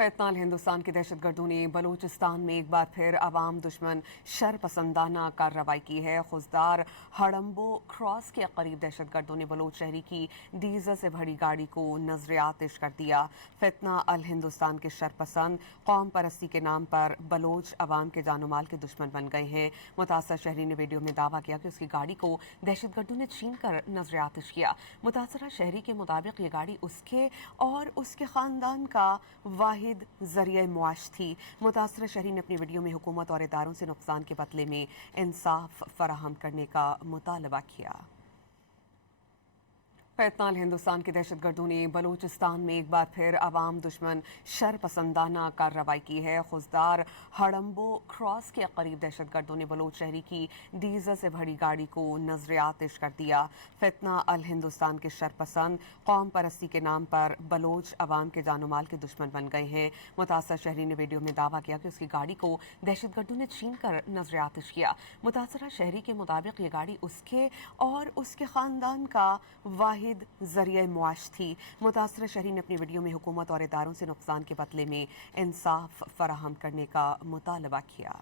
पैतनाल हिंदुस्तान की दहशतगर्दों ने बलूचिस्तान में एक बार फिर अवाम दुश्मन शरपसंदाना कार्रवाई की है। खुजदार हड़म्बो क्रॉस के करीब दहशतगर्दों ने बलोच शहरी की डीजल से भरी गाड़ी को नजर आतिश कर दिया। फितना अल हिंदुस्तान के शरपसंद कौम परस्ती के नाम पर बलोच अवाम के जानोमाल के दुश्मन बन गए हैं। मुतासर शहरी ने वीडियो में दावा किया कि उसकी गाड़ी को दहशतगर्दों ने छीन कर नजर आतिश किया। मुतासरा शहरी के मुताबिक ये गाड़ी उसके और उसके खानदान का वाहिद जरिए मुआश थी। मुतासर शहरी ने अपनी वीडियो में हुकूमत और इदारों से नुकसान के बदले में इंसाफ फराहम करने का मुतालबा किया। पैतनाल हिंदुस्तान के दहशतगर्दों ने बलूचिस्तान में एक बार फिर अवाम दुश्मन शरपसंदाना कार्रवाई की है। खुजदार हड़म्बो क्रॉस के करीब दहशतगर्दों ने बलोच शहरी की डीजल से भरी गाड़ी को नजर आतिश कर दिया। फितना अल हिंदुस्तान के शरपसंद कौम परस्ती के नाम पर बलोच अवाम के जानोमाल के दुश्मन बन गए हैं। मुतासर शहरी ने वीडियो में दावा किया कि उसकी गाड़ी को दहशतगर्दों ने छीन कर नजर आतिश किया। मुतासरा शहरी के मुताबिक ये गाड़ी उसके और उसके खानदान का वाहिद जरिए मुआश थी। मुतासर शहरी ने अपनी वीडियो में हुकूमत और इदारों से नुकसान के बदले में इंसाफ फराहम करने का मुतालबा किया।